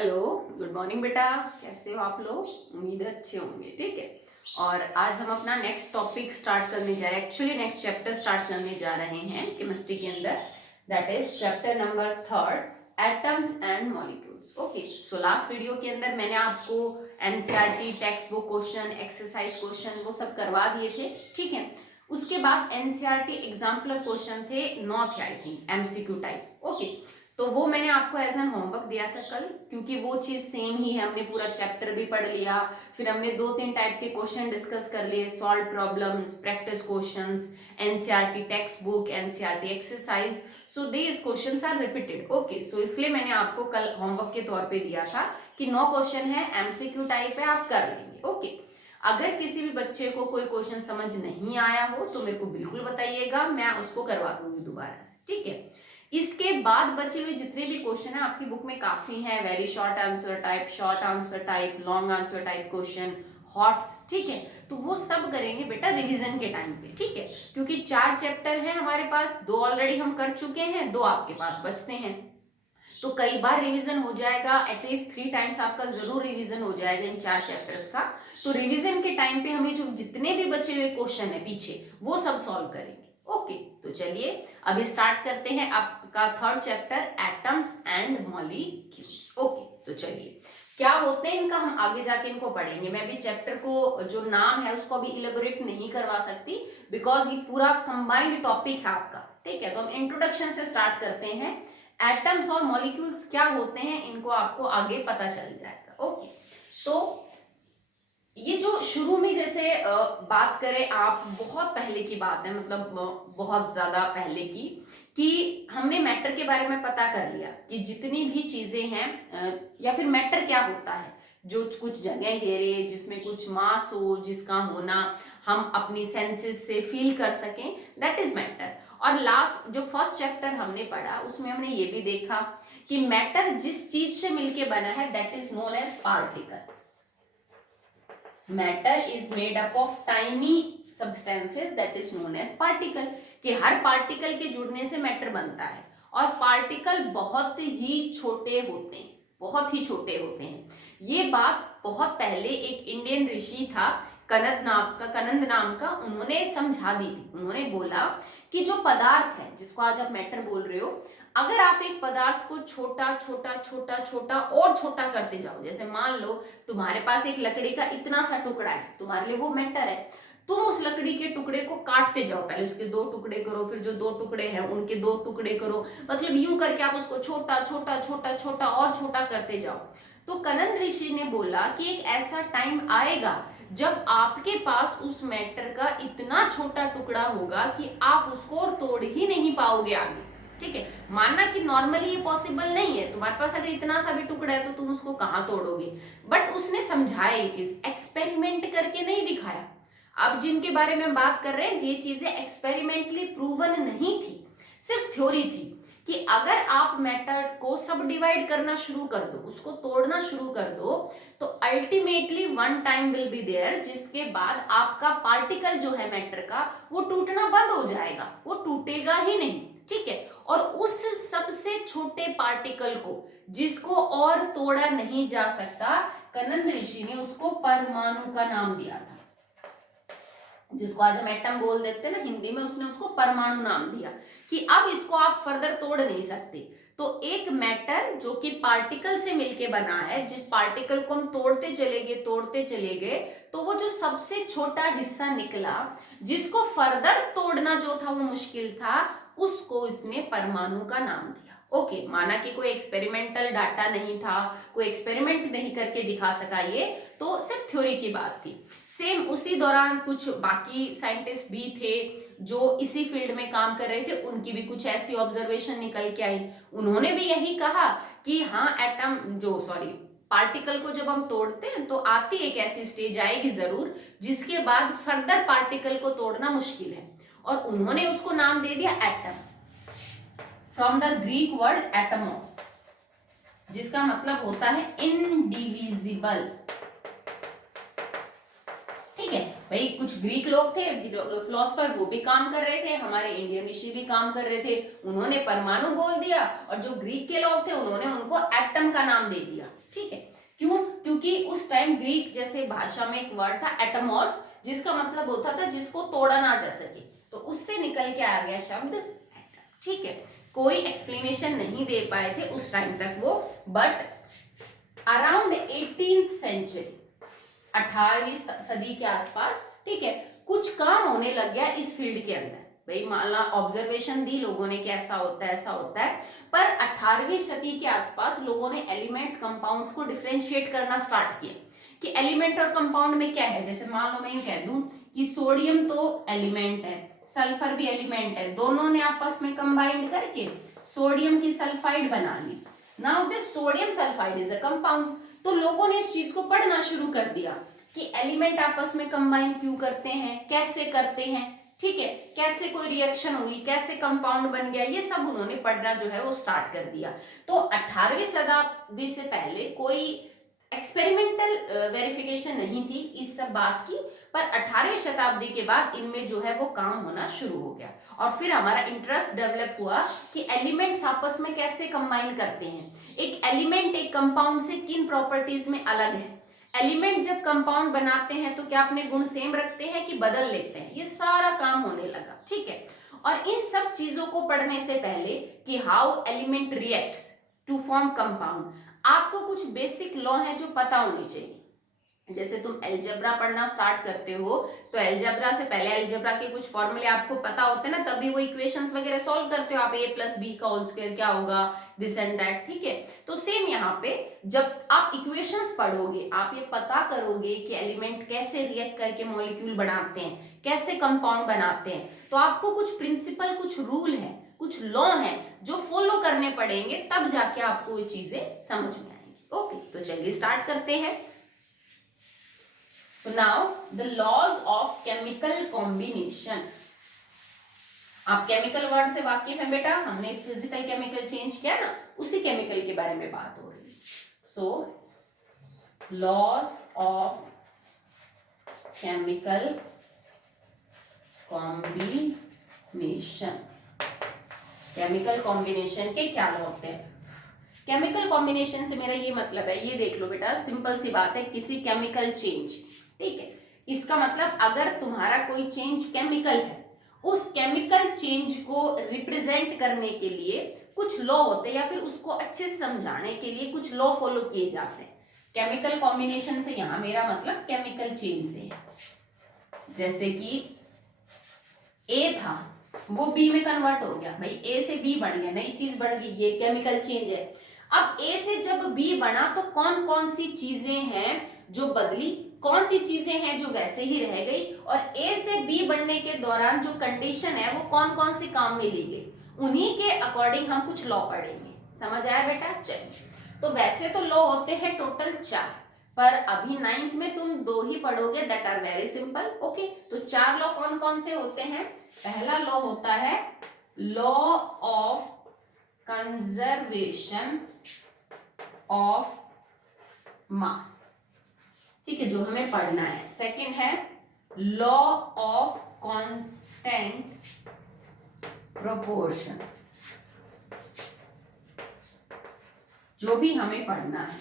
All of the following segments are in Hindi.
हेलो, गुड मॉर्निंग बेटा। कैसे हो आप लोग? उम्मीद है अच्छे होंगे। ठीक है। और आज हम अपना नेक्स्ट टॉपिक स्टार्ट करने जा रहे हैं, एक्चुअली नेक्स्ट चैप्टर स्टार्ट करने जा रहे हैं केमिस्ट्री के अंदर। That is chapter number 3, atoms and molecules. Okay, so last video के अंदर मैंने आपको NCERT text book question, exercise question वो सब करवा दिए थे। ठीक है। उसके बाद एनसीईआरटी एग्जाम्पलर क्वेश्चन थे 9 थे I think, MCQ type. Okay, तो वो मैंने आपको एज एन होमवर्क दिया था कल, क्योंकि वो चीज सेम ही है। हमने पूरा चैप्टर भी पढ़ लिया, फिर हमने 2-3 टाइप के क्वेश्चन डिस्कस कर लिए, solve problems, practice questions, NCERT textbook, NCERT exercise. So these questions are repeated. Okay, so इसलिए मैंने आपको कल होमवर्क के तौर पे दिया था कि 9 क्वेश्चन है, एमसीक्यू टाइप है, आप कर लेंगे। ओके, अगर किसी भी बच्चे को कोई क्वेश्चन समझ नहीं आया हो तो मेरे को बिल्कुल बताइएगा, मैं उसको करवा दूंगी दोबारा से। ठीक है। इसके बाद बचे हुए जितने भी क्वेश्चन है आपकी बुक में काफी हैं, very short answer type, short answer type, long answer type question, hots. ठीक है, तो वो सब करेंगे बेटा रिवीजन के टाइम पे। ठीक है, क्योंकि 4 चैप्टर हैं हमारे पास, 2 ऑलरेडी हम कर चुके हैं, 2 आपके पास बचते हैं, तो कई बार रिवीजन हो जाएगा। एटलीस्ट 3 टाइम्स आपका जरूर रिवीजन हो जाएगा इन 4 चैप्टर्स का। तो रिवीजन के टाइम पे हमें जो जितने भी बचे हुए क्वेश्चन है पीछे, वो सब सॉल्व करेंगे। ओके, तो चलिए अभी स्टार्ट करते हैं आपका 3rd chapter, atoms and molecules. Okay, तो चलिए क्या होते हैं इनका हम आगे जाके इनको पढ़ेंगे। मैं भी चैप्टर को जो नाम है उसको अभी इलेबोरेट नहीं करवा सकती, बिकॉज ये पूरा कंबाइंड टॉपिक है आपका। ठीक है, तो हम इंट्रोडक्शन से स्टार्ट करते हैं। एटम्स और मॉलिक्यूल्स क्या होते हैं इनको आपको आगे पता चल जाएगा। ओके, तो ये जो शुरू में जैसे बात करें, आप बहुत पहले की बात है, मतलब बहुत ज्यादा पहले की, कि हमने मैटर के बारे में पता कर लिया कि जितनी भी चीजें हैं या फिर मैटर क्या होता है, जो कुछ जगह घेरे, जिसमें कुछ मास हो, जिसका होना हम अपनी सेंसेस से फील कर सकें, दैट इज मैटर। और लास्ट जो फर्स्ट चैप्टर हमने पढ़ा उसमें हमने ये भी देखा कि मैटर जिस चीज से मिलके बना है that is known as particle. Matter is made up of tiny substances that is known as particle, कि हर पार्टिकल के जुड़ने से मैटर बनता है। और पार्टिकल बहुत ही छोटे होते हैं, बहुत ही छोटे होते हैं। ये बात बहुत पहले एक इंडियन ऋषि था कनंद नाम का, उन्होंने समझा दी थी। उन्होंने बोला कि जो पदार्थ है जिसको आज आप मैटर बोल रहे हो, अगर आप एक पदार्थ को छोटा छोटा छोटा छोटा और छोटा करते जाओ, जैसे मान लो तुम्हारे पास एक लकड़ी का इतना सा टुकड़ा है, तुम्हारे लिए वो मैटर है, तुम उस लकड़ी के टुकड़े को काटते जाओ, पहले उसके 2 टुकड़े करो, फिर जो 2 टुकड़े हैं उनके 2 टुकड़े करो, मतलब यूं करके आप उसको छोटा छोटा छोटा छोटा और छोटा करते जाओ। तो कनंद ऋषि ने बोला कि एक ऐसा टाइम आएगा जब आपके पास उस मैटर का इतना छोटा टुकड़ा होगा कि आप उसको और तोड़ ही नहीं पाओगे आगे। ठीक है, मानना कि नॉर्मली ये पॉसिबल नहीं है, तुम्हारे पास अगर इतना सा भी टुकड़ा है तो तुम उसको कहां तोड़ोगे। बट उसने समझाया ये चीज, एक्सपेरिमेंट करके नहीं दिखाया। अब जिनके बारे में बात कर रहे हैं ये चीजें एक्सपेरिमेंटली प्रूवन नहीं थी, सिर्फ थ्योरी थी कि अगर आप मैटर को सब डिवाइड करना शुरू कर दो, उसको तोड़ना शुरू कर दो, तो ultimately one time will be there जिसके बाद आपका पार्टिकल जो है मैटर का वो टूटना बंद हो जाएगा, वो टूटेगा ही नहीं। ठीक है, और उस सबसे छोटे पार्टिकल को जिसको और तोड़ा नहीं जा सकता, कनंद ऋषि ने उसको परमाणु का नाम दिया था, जिसको आज हम एटम बोल देते हैं ना हिंदी में, उसने उसको परमाणु नाम दिया कि अब इसको आप फर्दर तोड़ नहीं सकते। तो एक मैटर जो कि पार्टिकल से मिलके बना है, जिस पार्टिकल को हम तोड़ते चले गए, तो वो जो सबसे छोटा हिस्सा निकला जिसको फर्दर तोड़ना जो था वो मुश्किल था, उसको इसने परमाणु का नाम दिया। ओके, माना कि कोई एक्सपेरिमेंटल डाटा नहीं था, कोई एक्सपेरिमेंट नहीं करके दिखा सका, ये तो सिर्फ थ्योरी की बात थी। सेम उसी दौरान कुछ बाकी साइंटिस्ट भी थे जो इसी फील्ड में काम कर रहे थे, उनकी भी कुछ ऐसी ऑब्जर्वेशन निकल के आई। उन्होंने भी यही कहा कि हाँ, पार्टिकल को जब हम तोड़ते हैं तो आती एक ऐसी स्टेज आएगी जरूर जिसके बाद फर्दर पार्टिकल को तोड़ना मुश्किल है, और उन्होंने उसको नाम दे दिया atom, from the Greek word Atmos, जिसका मतलब होता है इनडिविजिबल। ठीक है भाई, कुछ ग्रीक लोग थे फिलोसफर, वो भी काम कर रहे थे, हमारे इंडियन ऋषि भी काम कर रहे थे, उन्होंने परमाणु बोल दिया, और जो ग्रीक के लोग थे उन्होंने उनको एटम का नाम दे दिया। ठीक है। क्यों? क्योंकि उस टाइम ग्रीक जैसे भाषा में एक वर्ड था एटमॉस, जिसका मतलब होता था जिसको तोड़ा ना जा सके, तो उससे निकल के आ गया शब्द एटम, ठीक है। कोई एक्सप्लेनेशन नहीं दे पाए थे उस टाइम तक वो, बट अराउंड 18th सेंचुरी, 18वीं सदी के आसपास, ठीक है, कुछ काम होने लग गया इस फील्ड के अंदर। भाई मान ला ऑब्जर्वेशन दी लोगों ने कि ऐसा होता है ऐसा होता है, पर 18वीं सदी के आसपास लोगों ने एलिमेंट्स कंपाउंड्स को डिफरेंशिएट करना स्टार्ट किया कि एलिमेंट और कंपाउंड में क्या है। जैसे मान लो मैं ये कह दूं कि सोडियम तो एलिमेंट है, सल्फर भी एलिमेंट है, दोनों ने आपस में कंबाइंड करके सोडियम की सल्फाइड बना ली। Now this sodium sulphide is a compound. तो लोगों ने इस चीज को पढ़ना शुरू कर दिया कि एलिमेंट आपस में कंबाइन क्यों करते हैं, कैसे करते हैं, ठीक है, कैसे कोई रिएक्शन हुई, कैसे कंपाउंड बन गया, ये सब उन्होंने पढ़ना जो है वो स्टार्ट कर दिया। तो 18वीं शताब्दी से पहले कोई एक्सपेरिमेंटल वेरिफिकेशन नहीं थी इस सब बात की, पर 18वीं शताब्दी के बाद इनमें जो है वो काम होना शुरू हो गया, और फिर हमारा इंटरेस्ट डेवलप हुआ कि एलिमेंट्स आपस में कैसे कंबाइन करते हैं। एक एलिमेंट एक कंपाउंड से किन प्रॉपर्टीज में अलग है, एलिमेंट जब कंपाउंड बनाते हैं तो क्या अपने गुण सेम रखते हैं कि बदल लेते हैं, ये सारा काम होने लगा, ठीक है। और इन सब चीजों को पढ़ने से पहले कि how element reacts to form compound, आपको कुछ बेसिक लॉ है जो पता होनी चाहिए। जैसे तुम एल्जेब्रा पढ़ना स्टार्ट करते हो तो एल्जेब्रा से पहले एल्जेब्रा के कुछ फॉर्मूले आपको पता होते हैं ना, तभी वो इक्वेशंस वगैरह सॉल्व करते हो आप, a प्लस बी का होल स्क्वायर क्या होगा, दिस एंड दैट, ठीक है। तो सेम यहाँ पे जब आप इक्वेशंस पढ़ोगे आप ये पता करोगे कि एलिमेंट कैसे रिएक्ट करके मॉलिक्यूल बनाते हैं, कैसे कंपाउंड बनाते हैं, तो आपको कुछ प्रिंसिपल, कुछ रूल है, कुछ लॉ है जो फॉलो करने पड़ेंगे, तब जाके आपको ये चीजें समझ में आएंगी। ओके, तो चलिए स्टार्ट करते हैं। So now the laws of chemical combination. आप केमिकल वर्ड से वाकिफ हैं बेटा, हमने फिजिकल केमिकल चेंज किया ना, उसी केमिकल के बारे में बात हो रही है। So laws of chemical combination, chemical combination के क्या लॉ होते हैं। केमिकल कॉम्बिनेशन से मेरा ये मतलब है, ये देख लो बेटा, सिंपल सी बात है, किसी केमिकल चेंज, ठीक है, इसका मतलब अगर तुम्हारा कोई चेंज केमिकल है, उस केमिकल चेंज को रिप्रेजेंट करने के लिए कुछ लॉ होते हैं, या फिर उसको अच्छे से समझाने के लिए कुछ लॉ फॉलो किए जाते हैं। केमिकल कॉम्बिनेशन से यहां मेरा मतलब केमिकल चेंज से है। जैसे कि ए था वो बी में कन्वर्ट हो गया, भाई ए से बी बन गया, नई चीज बढ़ गई, ये केमिकल चेंज है। अब ए से जब बी बना तो कौन कौन सी चीजें हैं जो बदली, कौन सी चीजें हैं जो वैसे ही रह गई, और ए से बी बनने के दौरान जो कंडीशन है वो कौन कौन सी काम में ली गई, उन्हीं के अकॉर्डिंग हम कुछ लॉ पढ़ेंगे। समझ आया बेटा? चलिए, तो वैसे तो लॉ होते हैं टोटल 4, पर अभी 9th में तुम 2 ही पढ़ोगे, that are very simple. Okay, तो 4 लॉ कौन कौन से होते हैं। पहला लॉ होता है law of conservation of mass, ठीक है, जो हमें पढ़ना है। सेकंड है लॉ ऑफ कांस्टेंट प्रोपोर्शन, जो भी हमें पढ़ना है।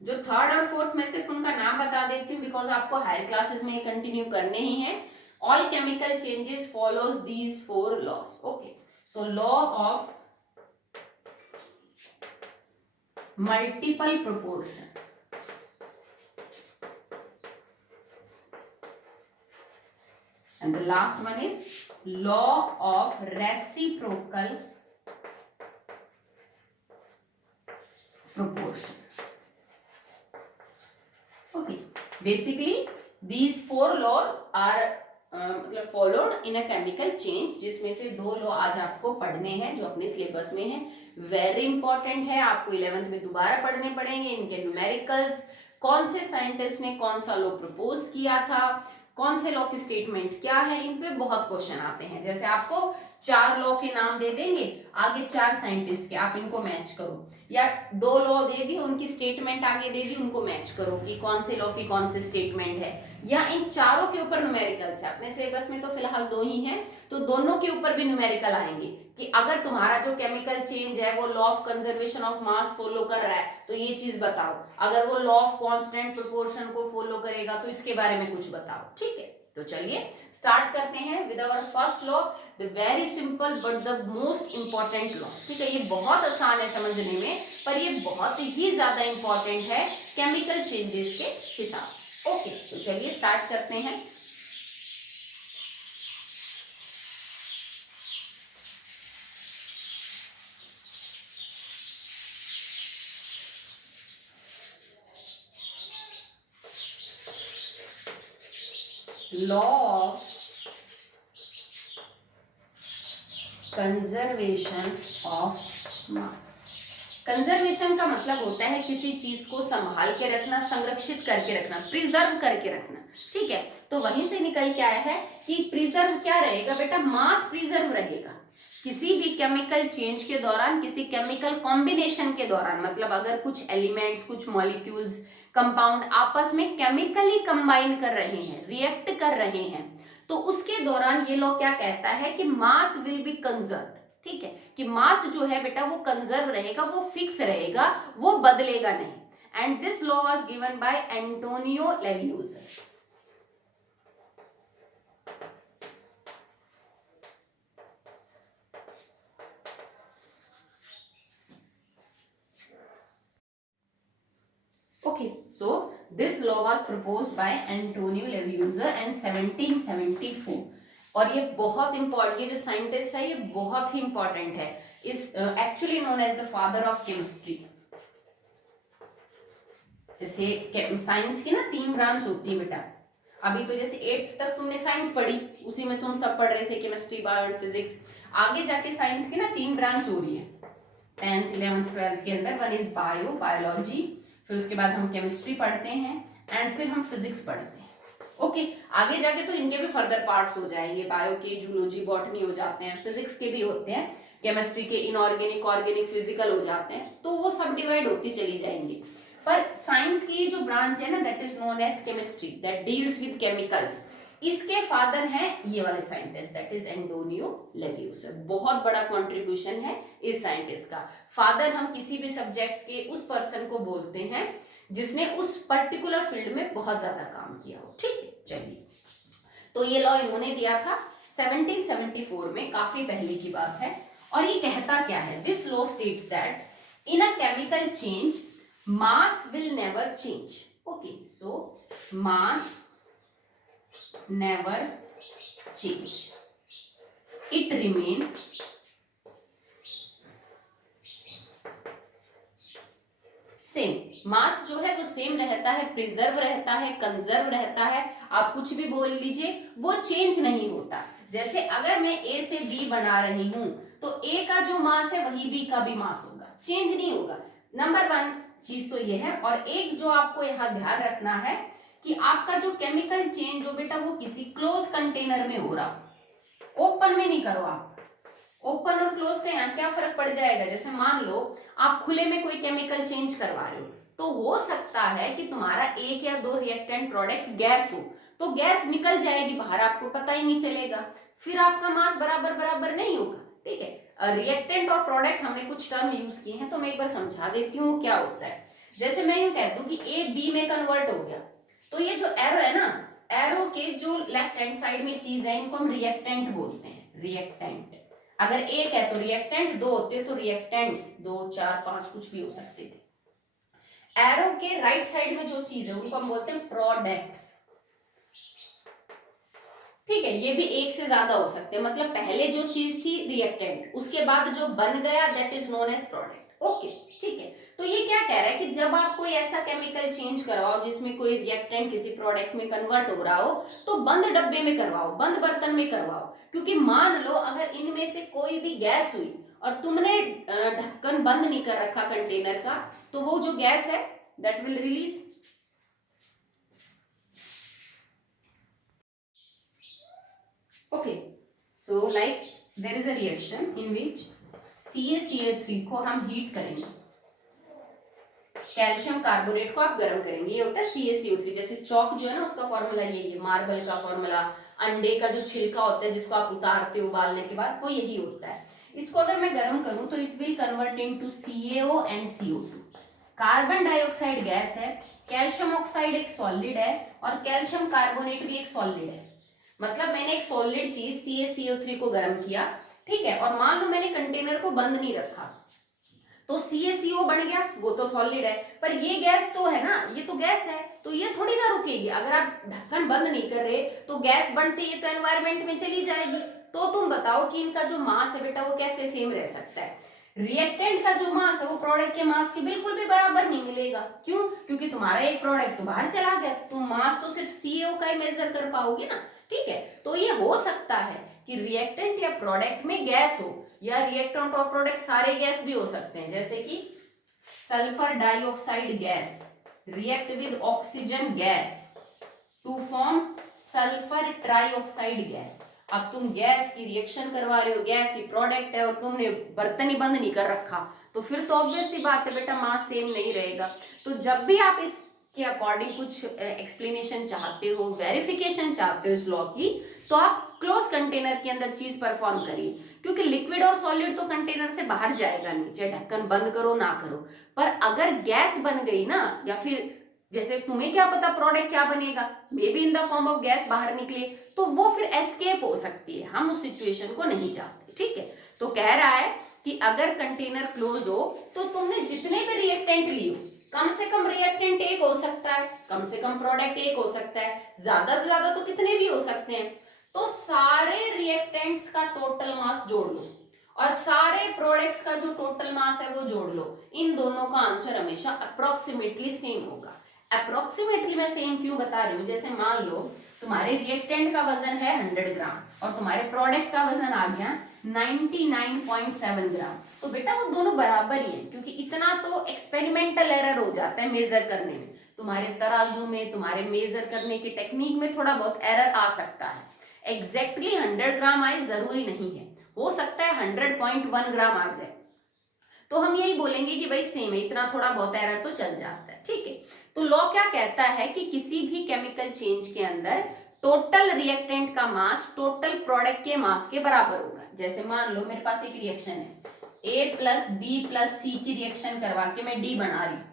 जो 3rd और 4th में सिर्फ उनका नाम बता देती हूँ, बिकॉज आपको हायर क्लासेस में कंटिन्यू करने ही हैं। All chemical changes follows these 4 laws. Okay, so law of multiple proportion, and the last one is law of reciprocal proportion. Okay, basically these 4 laws are मतलब followed in a chemical change, जिसमें से 2 लॉ आज आपको पढ़ने हैं जो अपने सिलेबस में है, वेरी इंपॉर्टेंट है, आपको 11th में दोबारा पढ़ने पड़ेंगे। इनके न्यूमेरिकल्स, कौन से साइंटिस्ट ने कौन सा लॉ प्रपोज किया था, कौन से लॉ की स्टेटमेंट क्या है, इन पे बहुत क्वेश्चन आते हैं। जैसे आपको 4 लॉ के नाम दे देंगे, आगे 4 साइंटिस्ट के, आप इनको मैच करो, या 2 लॉ दे दी, उनकी स्टेटमेंट आगे दे दी, उनको मैच करो कि कौन से लॉ की कौन से स्टेटमेंट है, या इन चारों के ऊपर न्यूमेरिकल्स है। अपने सिलेबस में तो फिलहाल 2 ही हैं, तो दोनों के ऊपर भी न्यूमेरिकल आएंगे कि अगर तुम्हारा जो केमिकल चेंज है वो law of conservation of mass follow कर रहा है तो ये चीज बताओ, अगर वो लॉ ऑफ कांस्टेंट प्रोपोर्शन को फॉलो करेगा तो इसके बारे में कुछ बताओ। ठीक है, तो चलिए स्टार्ट करते हैं with our first law, the very simple but the most important law. ठीक है, ये बहुत आसान है समझने में, पर ये बहुत ही ज्यादा इंपॉर्टेंट है केमिकल चेंजेस के हिसाब से। ओके, तो चलिए स्टार्ट करते हैं। Law of conservation of mass. Conservation का मतलब होता है किसी चीज को संभाल के रखना, संरक्षित करके रखना, प्रिजर्व करके रखना। ठीक है, तो वहीं से निकल के आया है कि प्रिजर्व क्या रहेगा बेटा, मास प्रिजर्व रहेगा। किसी भी केमिकल चेंज के दौरान, किसी केमिकल कॉम्बिनेशन के दौरान, मतलब अगर कुछ एलिमेंट्स, कुछ मॉलिक्यूल्स, कंपाउंड आपस में केमिकली कंबाइन कर रहे हैं, रिएक्ट कर रहे हैं, तो उसके दौरान ये लॉ क्या कहता है कि मास विल बी कंजर्व। ठीक है, कि मास जो है बेटा वो कंजर्व रहेगा, वो फिक्स रहेगा, वो बदलेगा नहीं। And this law was given by Antonio Lavoisier. Okay, so this law was proposed by Antonio Lavoisier in 1774 और ये बहुत इंपॉर्टेंट, ये जो साइंटिस्ट है ये बहुत ही इंपॉर्टेंट है, is actually known as the father of chemistry. जैसे साइंस की ना 3 ब्रांच होती है बेटा, अभी तो जैसे 8th तक तुमने साइंस पढ़ी, उसी में तुम सब पढ़ रहे थे केमिस्ट्री, बायो एंड फिजिक्स। आगे जाके साइंस की ना 3 ब्रांच हो रही है 10th 11th 12th के अंदर। वन इज बायो, बायोलॉजी, फिर उसके बाद हम केमिस्ट्री पढ़ते हैं, एंड फिर हम फिजिक्स पढ़ते हैं। ओके, आगे जाके तो इनके भी फर्दर पार्ट्स हो जाएंगे, बायो के जूलॉजी, बॉटनी हो जाते हैं, फिजिक्स के भी होते हैं, केमिस्ट्री के इनऑर्गेनिक, ऑर्गेनिक, फिजिकल हो जाते हैं, तो वो सब डिवाइड होती चली जाएंगी। पर साइंस की जो ब्रांच है ना, that is known as chemistry, that deals with chemicals, इसके फादर हैं ये वाले scientist, that is Antonio Lavoisier. बहुत बड़ा कंट्रीब्यूशन है इस साइंटिस्ट का। फादर हम किसी भी सब्जेक्ट के उस पर्सन को बोलते हैं जिसने उस पर्टिकुलर फील्ड में बहुत ज्यादा काम किया हो। ठीक है, चलिए, तो ये लॉ इन्होंने दिया था 1774 में, काफी पहले की बात है। और ये कहता क्या है, this law states that in a chemical change mass will never change. Okay, so mass never change, it remain same. Mass जो है वो सेम रहता है, प्रिजर्व रहता है, कंजर्व रहता है, आप कुछ भी बोल लीजिए, वो चेंज नहीं होता। जैसे अगर मैं ए से बी बना रही हूं तो ए का जो मास है वही बी का भी मास होगा, चेंज नहीं होगा। नंबर 1 चीज तो ये है। और एक जो आपको यहाँ ध्यान रखना है कि आपका जो केमिकल चेंज हो बेटा वो किसी क्लोज कंटेनर में हो रहा, ओपन में नहीं करो आप। ओपन और क्लोज का यहाँ क्या फर्क पड़ जाएगा, जैसे मान लो आप खुले में कोई केमिकल चेंज करवा रहे हो, तो हो सकता है कि तुम्हारा 1 या 2 रिएक्टेंट प्रोडक्ट गैस हो, तो गैस निकल जाएगी बाहर, आपको पता ही नहीं चलेगा, फिर आपका मास बराबर बराबर नहीं होगा। ठीक है, रिएक्टेंट और प्रोडक्ट हमने कुछ टर्म यूज किए हैं, तो मैं एक बार समझा देती हूँ क्या होता है। जैसे मैं यूं कह दूं कि ए बी में कन्वर्ट हो गया, तो ये जो एरो है ना, एरो के जो लेफ्ट हैंड साइड में चीज है इनको हम रिएक्टेंट बोलते हैं, रिएक्टेंट। अगर एक है तो रिएक्टेंट, 2 होते तो रिएक्टेंट्स, 2 4 5 कुछ भी हो सकते थे। एरो के राइट साइड में जो चीज है उनको हम बोलते हैं प्रोडक्ट्स। ठीक है, ये भी एक से ज्यादा हो सकते हैं, मतलब पहले जो चीज थी रिएक्टेंट, उसके बाद जो बन गया that is known as product. Okay, ठीक है, तो ये क्या कह रहा है कि जब आप कोई ऐसा केमिकल चेंज करवाओ जिसमें कोई रिएक्टेंट किसी प्रोडक्ट में कन्वर्ट हो रहा हो, तो बंद डब्बे में करवाओ, बंद बर्तन में करवाओ। क्योंकि मान लो अगर इनमें से कोई भी गैस हुई और तुमने ढक्कन बंद नहीं कर रखा कंटेनर का, तो वो जो गैस है that will release. Okay, so like there is a reaction in which CaCl3 को हम हीट करेंगे, कैल्शियम कार्बोनेट को आप गर्म करेंगे, ये होता है CaCO3। जैसे चौक जो है ना उसका फॉर्मूला यही है, मार्बल का फॉर्मूला, अंडे का जो छिलका होता है जिसको आप उतारते हो उबालने के बाद, वो यही होता है। इसको अगर मैं गर्म करूं तो it will convert into CaO and CO2। Carbon dioxide gas है, कैल्शियम ऑक्साइड एक सॉलिड है और कैल्शियम कार्बोनेट भी एक सॉलिड है। मतलब मैंने एक सॉलिड चीज CaCO3 को गर्म किया, ठीक है, और मान लो मैंने कंटेनर को बंद नहीं रखा तो CaCO बन गया, वो तो सॉलिड है, पर ये गैस तो है ना, ये तो गैस है, तो ये थोड़ी ना रुकेगी। अगर आप ढक्कन बंद नहीं कर रहे तो गैस बनते ये तो एनवायरमेंट में चली जाएगी। तो तुम बताओ कि इनका जो मास है बेटा वो कैसे सेम रह सकता है। रिएक्टेंट का जो मास है वो प्रोडक्ट के मास के बिल्कुल भी बराबर नहीं मिलेगा। क्यों? क्योंकि तुम्हारा एक प्रोडक्ट तो बाहर चला गया, तुम मास तो सिर्फ CO का ही मेजर कर पाओगे ना, ठीक है। तो ये हो सकता है कि रिएक्टेंट या प्रोडक्ट में गैस हो, या रिएक्टेंट और प्रोडक्ट सारे गैस भी हो सकते हैं, जैसे कि sulphur dioxide gas react with oxygen gas to form sulphur trioxide gas. अब तुम गैस की रिएक्शन करवा रहे हो, गैस ही प्रोडक्ट है और तुमने बर्तन ही बंद नहीं कर रखा, तो फिर तो ऑब्वियस सी बात है बेटा मास सेम नहीं रहेगा। तो जब भी आप इसके अकॉर्डिंग कुछ एक्सप्लेनेशन चाहते हो, वेरिफिकेशन चाहते हो इस लॉ की, तो आप क्लोज कंटेनर के अंदर चीज परफॉर्म करिए, क्योंकि लिक्विड और सॉलिड तो कंटेनर से बाहर जाएगा नहीं, चाहे ढक्कन बंद करो ना करो। पर अगर गैस बन गई ना, या फिर जैसे तुम्हें क्या पता प्रोडक्ट क्या बनेगा, may be in the form of gas बाहर निकले, तो वो फिर एस्केप हो सकती है, हम उस सिचुएशन को नहीं चाहते, ठीक है। तो कह रहा है कि अगर कंटेनर क्लोज हो तो तुमने जितने भी रिएक्टेंट लियो, कम से कम रिएक्टेंट एक हो सकता है, कम से कम प्रोडक्ट एक हो सकता है, ज्यादा से ज्यादा तो कितने भी हो सकते हैं, तो सारे रिएक्टेंट्स का टोटल मास जोड़ लो और सारे प्रोडक्ट्स का जो टोटल मास है वो जोड़ लो। इन दोनों का आंसर हमेशा अप्रोक्सीमेटली सेम होगा। अप्रोक्सीमेटली मैं सेम क्यों बता रही हूँ, जैसे मान लो तुम्हारे रिएक्टेंट का वजन है 100 ग्राम और तुम्हारे प्रोडक्ट का वजन आ गया 99.7 ग्राम, तो बेटा वो दोनों बराबर ही है, क्योंकि इतना तो एक्सपेरिमेंटल एरर हो जाता है मेजर करने में, तुम्हारे तराजू में, तुम्हारे मेजर करने की टेक्निक में थोड़ा बहुत एरर आ सकता है। एग्जैक्टली 100 ग्राम आए जरूरी नहीं है, हो सकता है 100.1 ग्राम आ जाए, तो हम यही बोलेंगे कि भाई सेम है, इतना थोड़ा बहुत एरर तो चल जाता है, ठीक है। तो लॉ क्या कहता है कि किसी भी केमिकल चेंज के अंदर टोटल रिएक्टेंट का मास टोटल प्रोडक्ट के मास के बराबर होगा। जैसे मान लो मेरे पास एक रिएक्शन है, A प्लस बी प्लस सी की रिएक्शन करवा के मैं D बना रही हूँ,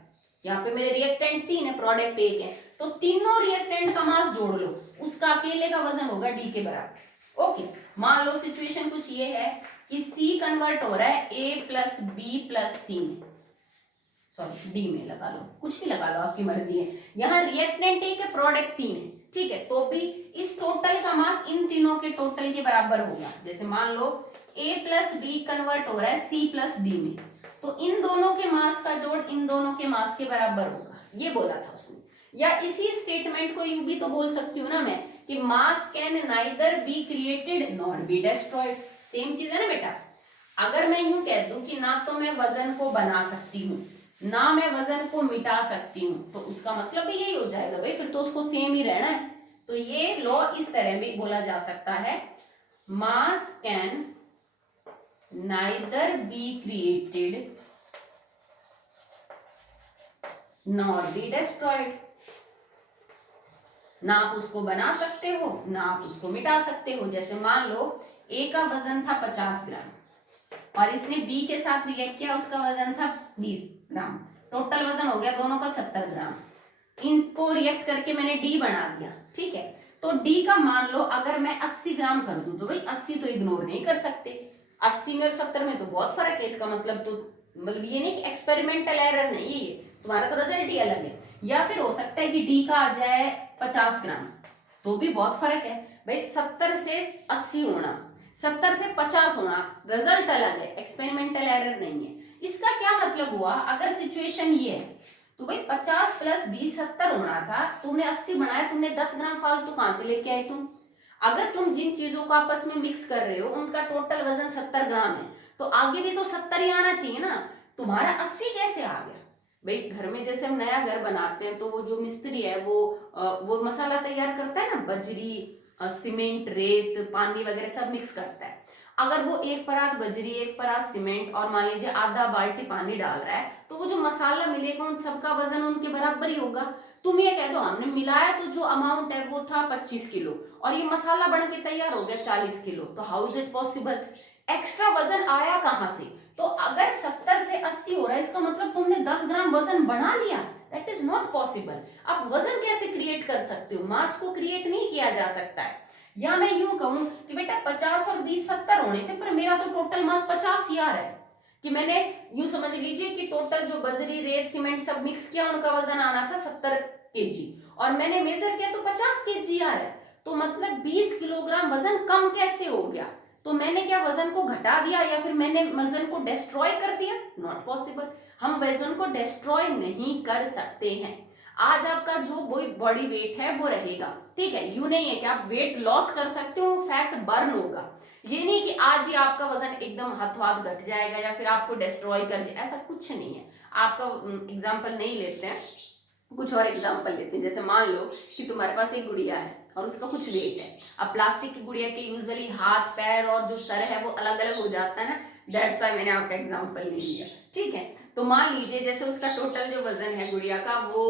यहाँ पे मेरे रिएक्टेंट 3 है, प्रोडक्ट 1 है, तो तीनों रिएक्टेंट का मास जोड़ लो, उसका अकेले का वजन होगा D के बराबर। ओके, मान लो सिचुएशन कुछ ये है कि C कन्वर्ट हो रहा है A प्लस बी प्लस सी में, सॉरी D में लगा लो, कुछ भी लगा लो आपकी मर्जी है। यहाँ रिएक्टेंट 1 है, प्रोडक्ट 3 है, ठीक है, तो भी इस टोटल का मास इन तीनों के टोटल के बराबर होगा। जैसे मान लो A प्लस बी कन्वर्ट हो रहा है C प्लस D में, तो इन दोनों के मास का जोड़ इन दोनों के मास के बराबर होगा, ये बोला था उसने। या इसी स्टेटमेंट को यूं भी तो बोल सकती हूँ ना मैं कि मास can neither be created nor be destroyed, same चीज है ना बेटा। अगर मैं यूं कह दूं कि ना तो मैं वजन को बना सकती हूँ ना मैं वजन को मिटा सकती हूँ, तो उसका मतलब भी यही हो जाएगा भाई, फिर तो उसको सेम ही रहना है। तो ये लॉ इस तरह भी बोला जा सकता है, मास can neither be created nor be destroyed, ना आप उसको बना सकते हो ना आप उसको मिटा सकते हो। जैसे मान लो A का वजन था 50 ग्राम और इसने B के साथ रिएक्ट किया, उसका वजन था 20 ग्राम, टोटल वजन हो गया दोनों का 70 ग्राम। इनको रिएक्ट करके मैंने D बना दिया, ठीक है। तो D का मान लो अगर मैं 80 ग्राम कर दूं, तो भाई 80 तो इग्नोर नहीं कर सकते, 80 में और 70 में तो बहुत फर्क है, इसका मतलब तो मतलब ये नहीं कि एक्सपेरिमेंटल एरर नहीं है, तुम्हारा तो रिजल्ट ही अलग है। या फिर हो सकता है कि D का आ जाए 50 ग्राम, तो भी बहुत फर्क है भाई, 70 से 80 होना, 70 से 50 होना, रिजल्ट अलग है, एक्सपेरिमेंटल एरर नहीं है। इसका क्या मतलब हुआ, अगर सिचुएशन ये है तो भाई 50 प्लस 20 70 होना था, तुमने 80 बनाया, तुमने 10 ग्राम फालतू कहां से लेके आए तुम। अगर तुम जिन चीजों को आपस में मिक्स कर रहे हो उनका टोटल वजन 70 ग्राम है, तो आगे भी तो 70 ही आना चाहिए ना, तुम्हारा 80 कैसे आ गया भाई। घर में जैसे हम नया घर बनाते हैं तो वो जो मिस्त्री है वो मसाला तैयार करता है ना, बजरी सीमेंट रेत पानी वगैरह सब मिक्स करता है। अगर वो एक परात बजरी, एक परात सीमेंट और मान लीजिए आधा बाल्टी पानी डाल रहा है, तो वो जो मसाला मिलेगा उन सबका वजन उनके बराबर ही होगा। तुम ये कह दो हमने मिलाया तो जो अमाउंट है वो था 25 किलो और ये मसाला बन के तैयार हो गया 40 किलो, तो how is it possible? Extra वजन आया कहां से? तो अगर 70 से 80 हो रहा है, इसका मतलब तुमने 10 ग्राम वजन बढ़ा लिया। That is not possible. अब वजन कैसे क्रिएट कर सकते हो? मास को क्रिएट नहीं किया जा सकता है। या मैं यूं कहूं कि बेटा 50 और 20 70 होने थे, पर मेरा तो टोटल मास 50 ही आ रहा है, कि मैंने यूं समझ लीजिए कि टोटल जो बजरी, रेत, सीमेंट सब मिक्स किया, उनका वजन आना था 70 केजी और मैंने मेजर किया तो 50 केजी आ रहा है। तो मतलब 20 किलोग्राम वजन कम कैसे हो गया? तो मैंने क्या वजन को घटा दिया या फिर मैंने वजन को डिस्ट्रॉय कर दिया? Not possible. हम वजन को डिस्ट्रॉय नहीं कर सकते हैं। आज आपका जो बॉडी वेट है वो रहेगा, ठीक है। यू नहीं है कि आप वेट लॉस कर सकते हो, फैट बर्न होगा। ये नहीं कि आज ही आपका वजन एकदम हाथों हाथ घट जाएगा या फिर आपको डिस्ट्रॉय कर दिया, ऐसा कुछ नहीं है। आपका एग्जाम्पल नहीं लेते हैं, कुछ और एग्जाम्पल लेते हैं। जैसे मान लो कि तुम्हारे पास एक गुड़िया है और उसका कुछ वेट है। अब प्लास्टिक की गुड़िया के यूजुअली हाथ, पैर और जो सर है वो अलग अलग हो जाता है ना, दैट्स वाई मैंने आपका एग्जाम्पल नहीं लिया, ठीक है। तो मान लीजिए जैसे उसका टोटल जो वजन है गुड़िया का वो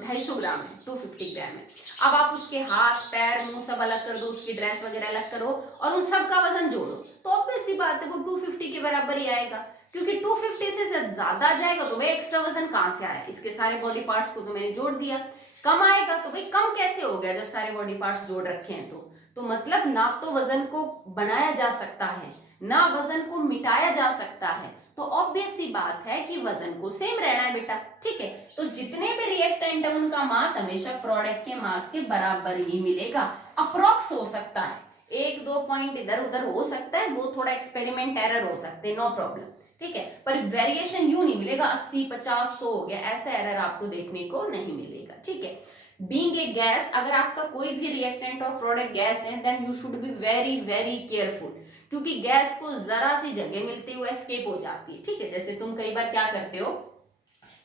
250 ग्राम है, 250 ग्राम है। अब आप उसके हाथ, पैर, मुंह सब अलग कर दो, उसकी ड्रेस वगैरह अलग करो और उन सब का वजन जोड़ो, तो ऑब्वियस सी बात है वो 250 के बराबर ही आएगा। क्योंकि 250 से ज्यादा आ जाएगा तो भाई एक्स्ट्रा वजन कहां से आया? इसके सारे बॉडी पार्ट्स को तो मैंने जोड़ दिया। कम आएगा तो भाई कम कैसे हो गया जब सारे बॉडी पार्ट्स जोड़ रखे हैं? तो मतलब ना तो वजन को बढ़ाया जा सकता है, ना वजन को मिटाया जा सकता है। तो ऑब्वियस सी बात है कि वजन को सेम रहना है बेटा, ठीक है। तो जितने भी रिएक्टेंट है उनका मास हमेशा प्रोडक्ट के मास के बराबर ही मिलेगा। अप्रोक्स हो सकता है, 1-2 पॉइंट इधर उधर हो सकता है, वो थोड़ा एक्सपेरिमेंट एरर हो सकते हैं, नो प्रॉब्लम, ठीक है। पर वेरिएशन यूं नहीं मिलेगा 80, 50, 100 हो गया, ऐसा एरर आपको देखने को नहीं मिलेगा, ठीक है। बीइंग ए गैस, अगर आपका कोई भी रिएक्टेंट और प्रोडक्ट गैस है, then you should be very very careful, क्योंकि गैस को जरा सी जगह मिलते हुए एस्केप हो जाती है, ठीक है। जैसे तुम कई बार क्या करते हो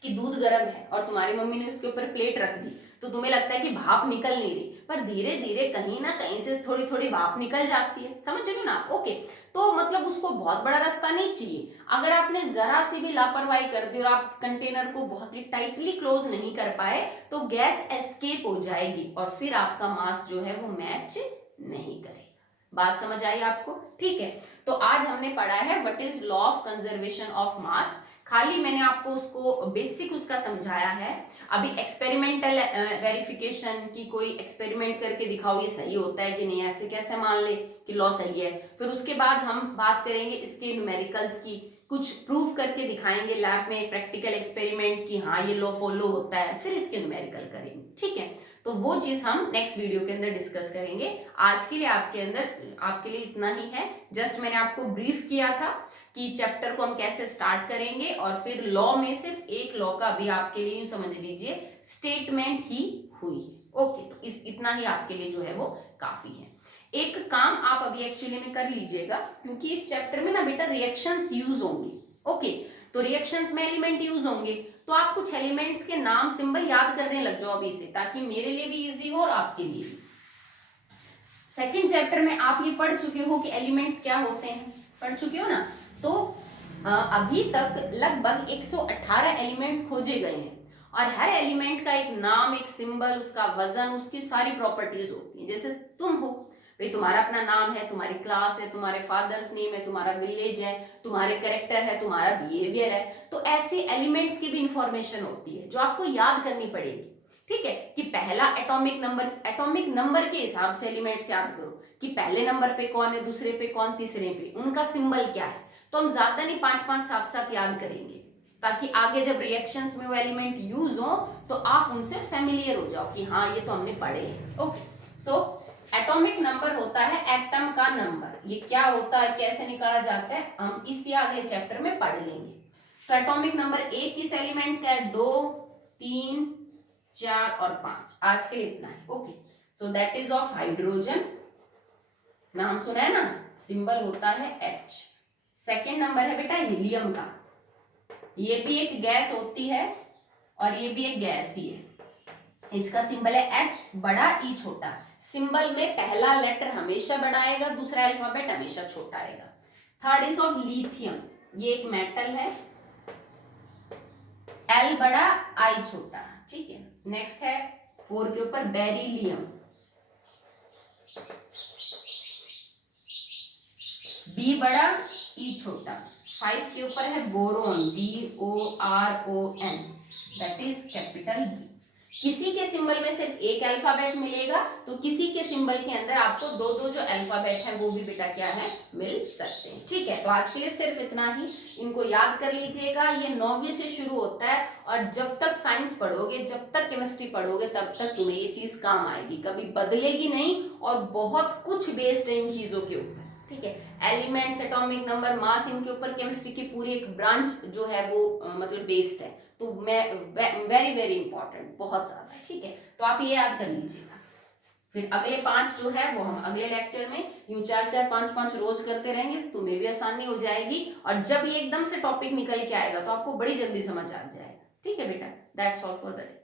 कि दूध गर्म है और तुम्हारी मम्मी ने उसके ऊपर प्लेट रख दी, तो तुम्हें लगता है कि भाप निकल नहीं रही, पर धीरे धीरे कहीं ना कहीं से थोड़ी थोड़ी भाप निकल जाती है, समझ रहे हो ना? ओके, तो मतलब उसको बहुत बड़ा रास्ता नहीं चाहिए। अगर आपने जरा सी भी लापरवाही कर दी और आप कंटेनर को बहुत ही टाइटली क्लोज नहीं कर पाए, तो गैस एस्केप हो जाएगी और फिर आपका मास जो है वो मैच नहीं करेगा। बात समझ आई आपको? ठीक है। तो आज हमने पढ़ा है what is law of conservation of mass. खाली मैंने आपको उसको बेसिक उसका समझाया है। अभी एक्सपेरिमेंटल वेरिफिकेशन की कोई एक्सपेरिमेंट करके दिखाओ ये सही होता है कि नहीं, ऐसे कैसे मान ले कि लॉ सही है। फिर उसके बाद हम बात करेंगे इसके न्यूमेरिकल्स की, कुछ प्रूफ करके दिखाएंगे लैब में प्रैक्टिकल एक्सपेरिमेंट की हाँ ये लॉ फॉलो होता है, फिर इसके न्यूमेरिकल करेंगे, ठीक है। तो वो चीज हम नेक्स्ट वीडियो के अंदर डिस्कस करेंगे। आज के लिए आपके लिए इतना ही है। जस्ट मैंने आपको ब्रीफ किया था कि चैप्टर को हम कैसे स्टार्ट करेंगे और फिर लॉ में सिर्फ एक लॉ का भी आपके लिए समझ लीजिए स्टेटमेंट ही हुई है। ओके, तो इतना ही आपके लिए जो है वो काफी है। एक काम आप अभी एक्चुअली में कर लीजिएगा, क्योंकि इस चैप्टर में ना बेटा रिएक्शंस यूज होंगे। ओके, तो रिएक्शंस में एलिमेंट यूज होंगे, तो आप कुछ एलिमेंट्स के नाम सिंबल याद करने लग जाओ अभी से, ताकि मेरे लिए भी इजी हो और आपके लिए भी। सेकेंड चैप्टर में आप ये पढ़ चुके हो कि एलिमेंट्स क्या होते हैं, पढ़ चुके हो ना। तो अभी तक लगभग 118 एलिमेंट्स खोजे गए हैं और हर एलिमेंट का एक नाम, एक सिंबल, उसका वजन, उसकी सारी प्रॉपर्टीज होती हैं। जैसे तुम हो भाई, तुम्हारा अपना नाम है, तुम्हारी क्लास है, तुम्हारे फादर्स नेम है, तुम्हारा विलेज है, तुम्हारे कैरेक्टर है, तुम्हारा बिहेवियर है। तो ऐसे एलिमेंट्स की भी इंफॉर्मेशन होती है जो आपको याद करनी पड़ेगी, ठीक है। कि पहला एटॉमिक नंबर के हिसाब से एलिमेंट्स याद करो कि पहले नंबर पे कौन है, दूसरे पे कौन, तीसरे पे, उनका सिंबल क्या है। तो हम ज्यादा नहीं 5-5 7-7 याद करेंगे, ताकि आगे जब रिएक्शंस में वो एलिमेंट यूज हो तो आप उनसे फेमिलियर हो जाओ कि हाँ ये तो हमने पढ़े हैं। ओके, सो एटॉमिक नंबर होता है एटम का नंबर। ये क्या होता है, कैसे निकाला जाता है, हम इसी अगले चैप्टर में पढ़ लेंगे। तो एटॉमिक नंबर एक किस एलिमेंट का है, 2, 3, 4 और 5। आज के लिए इतना है। Okay, so that is of hydrogen, नाम सुना है ना, सिंबल होता है H। सेकेंड नंबर है बेटा हीलियम का, ये भी एक गैस होती है और ये भी एक गैस ही है। इसका सिंबल है H, बड़ा E छोटा। सिंबल में पहला लेटर हमेशा बड़ा आएगा, दूसरा अल्फाबेट हमेशा छोटा आएगा। थर्ड इज ऑफ लिथियम, ये एक मेटल है, एल बड़ा आई छोटा, ठीक है। नेक्स्ट है 4 के ऊपर बेरिलियम, बी बड़ा ई छोटा। 5 के ऊपर है boron, BORON, that is capital B. किसी के सिंबल में सिर्फ एक अल्फाबेट मिलेगा, तो किसी के सिंबल के अंदर आपको दो दो जो अल्फाबेट है वो भी बेटा क्या है, मिल सकते हैं, ठीक है। तो आज के लिए सिर्फ इतना ही, इनको याद कर लीजिएगा। ये 9वीं से शुरू होता है और जब तक साइंस पढ़ोगे, जब तक केमिस्ट्री पढ़ोगे, तब तक तुम्हें ये चीज काम आएगी, कभी बदलेगी नहीं, और बहुत कुछ बेस्ड है इन चीजों के ऊपर, ठीक है। एलिमेंट्स, एटॉमिक नंबर, मास, इनके ऊपर केमिस्ट्री की पूरी एक ब्रांच जो है वो मतलब बेस्ड है, तो वेरी वेरी इंपॉर्टेंट, बहुत ज्यादा, ठीक है। तो आप ये याद कर लीजिएगा। फिर अगले 5 जो है वो हम अगले लेक्चर में यूं 4-4, 5-5 रोज करते रहेंगे, तो तुम्हें भी आसानी हो जाएगी, और जब ये एकदम से टॉपिक निकल के आएगा तो आपको बड़ी जल्दी समझ आ जाएगा, ठीक है बेटा। That's all for the day.